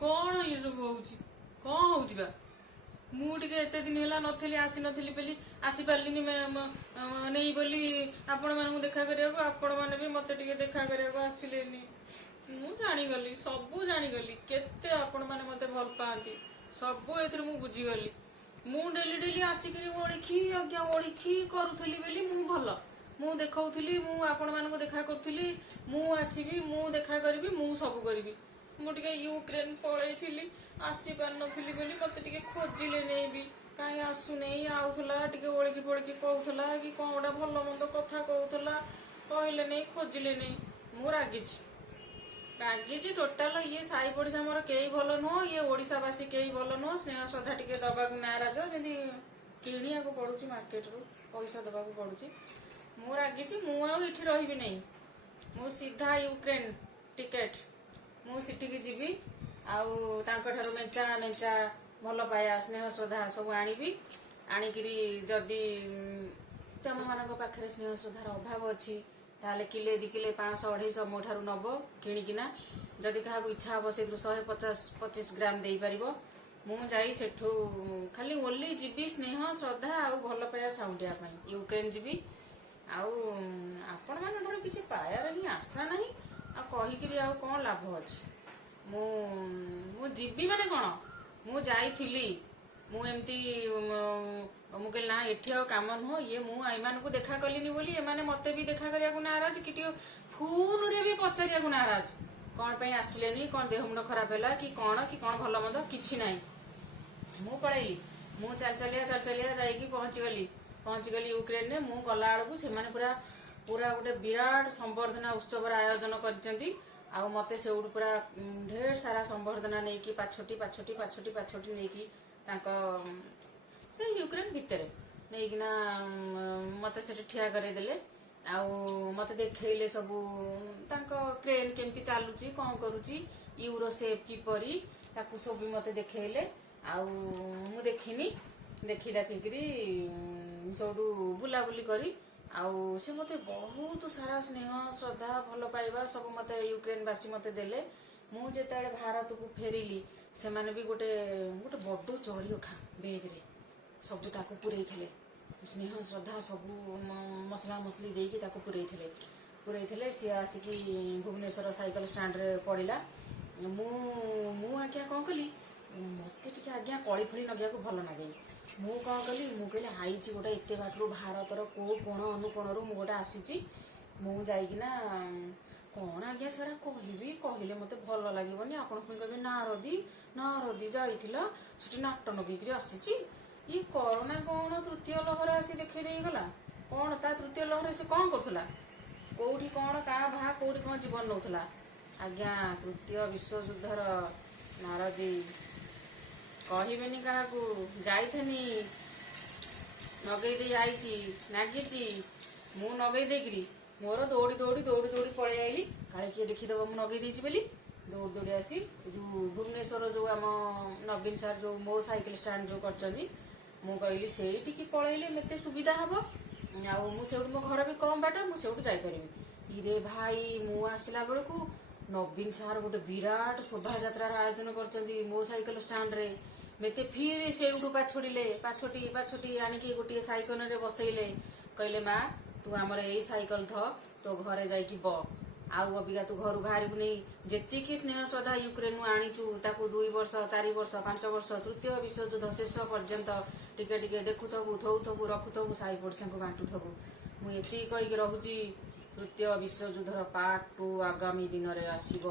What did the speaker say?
कौन ये सब कौन हो मुझे एते दिन है नी आसी नी बोली आसी पार्ली नहीं बोली आपण मानू देखा करने आपण मैंने भी मत देखा करने आसिले मु जागली सबू जागली केते आपण मैंने मत भल पाती सबू ए बुझीगली मु डेली डेली आसिक ओळखी आज्ञा ओळखी करूली बोली मु भल मु देखौली मु आपण मानू देखा करी मु आसबि मु देखा करी मु सब करी मुझे यूक्रेन पलैली आसी पार नी बोली मत खोजिले नहीं भी कहीं आसुना आउला ओळखी पड़की कहूला कि कौन गोटा भल मंद कथा कहूला कहले नहीं खोजिले नहीं मु रागिची टोटाल ये साई पड़ोसा मोर कई भल नुह ये ओडावासी कई भल नुह स्नेह श्रद्धा टे दबा नाराज जमी किणिया को पड़ू मार्केट रू पैसा दबा पड़ू मु रागिची मुझे रही नहीं मु सीधा यूक्रेन टिकेट मुझे जीवी आउ मेचा मेचा भल पाया स्नेह श्रद्धा सब आनी आणिकी जदि तुम मान पाखे स्नेह श्रद्धार अभाव अच्छी ताले किले 2 किले 500-250 मो ठारू नब किणिकिना जदि क्या इच्छा हम से 150-25 ग्राम दे पार मुझे सेठू खाली ओली जीवी स्नेह श्रद्धा आ भल पाया साउंडिया यूक्रेन जीवी आपण मान किसी पायार ही आशा ना आ कहीकि आ कौन लाभ अच्छे मु जीवी माने कौन मु जाइली मुझे मुझे ना एठी काम नुह ये मुझे देखा कलिनी बोली एमाने मते भी देखा करने नाराज कि फोन रे भी पचार नाराज कौन पे आसिले कौन देह मुंड खराब है कि कौन भल मंद कि ना मु पलैली मु चल चलिया पहुँचीगली यूक्रेन में मु गला बेलू से पूरा पूरा गोटे विराट संबर्धना उत्सव आयोजन कर मत से पूरा ढेर सारा संबर्धना नहीं कि पाछोटी पाछोटी पाछोटी पाछोटी नहीं कि से यूक्रेन भितर नहींकिना मत से ठिया करदेले मत देखले सबू क्रेन केमती चलुची कौन करुची यूरो सेप किपरी सब मत देखले मु देखनी देखी दाखिकी सब बुलाबुली करी से मत बहुत सारा स्नेह श्रद्धा भल पाइबा सब मत यूक्रेनवासी मत देले मुझे भारत को फेरिली से माने भी गोटे गोटे बड़ चरिखा बेग्रे सबू ताको पुरई स्नेह श्रद्धा सबू मसला मसली देकी ताको पुरई सी आसिकी भुवनेश्वर साइकेल स्टाण्ड रे पड़ा मु आज्ञा कौन कली मत टे आज्ञा कली फली नगिया को भल लगे मु कौन कली मुझे आईची गोटे एत बाटर भारतर कौ कोण अनुकोण मुझे आसी मुझा कौन आज्ञा सारा कहले मत भल लगे आपड़ पुणी कहे ना रदी जाइला से नाट नगेक आसी ये कोरोना कौन तृतीय लहर आसी देखे गला कौन ता तृतीय लहर से कौन करूला कौटी कौन क्या भा कौटी कौन जीवन नौला आज्ञा तृतीय विश्वयुद्धर नारदी कहबेनी क्या जाइथनी नगई आई नागिची मु नगई देकरी मोर दौड़ी दौड़ी दौड़ी दौड़ी पलि आईली काले किए देखीदेव मुझे नगई देती बोली दौड़ दौड़ी आसी जो भुवनेश्वर जो आम नवीन सार जो मो साइकेल स्टाण्ड जो कर कहली से पलैले मत सुविधा हम आउट मो घर भी कम बाट मुझे जापरि इरे भाई मु आसला बेलू नवीन सार गोटे विराट शोभा यात्रार आयोजन कर मो साइकेल स्टाण्ड रे मत फिर से पाछोड़े पाछोटी पाछोटी आणिकी गोटे साइकेल रे बसैले कहले माँ तू आमर यही साइकेल थ तो घरे जाइकी ब आउ अबिका तू घर बाहर नहीं जी स्नेह श्रद्धा यूक्रेन आनीचु 2 वर्ष 4 वर्ष 5 वर्ष तृतीय विश्वयुद्ध शेष पर्यंत टिके टिके देखुथबु थौथबु रखुथबु साई पड़ोसा को बांटुथबु मुझे कहीकि रोची तृतीय विश्वयुद्धर पार्ट 2 आगामी दिन में आसब।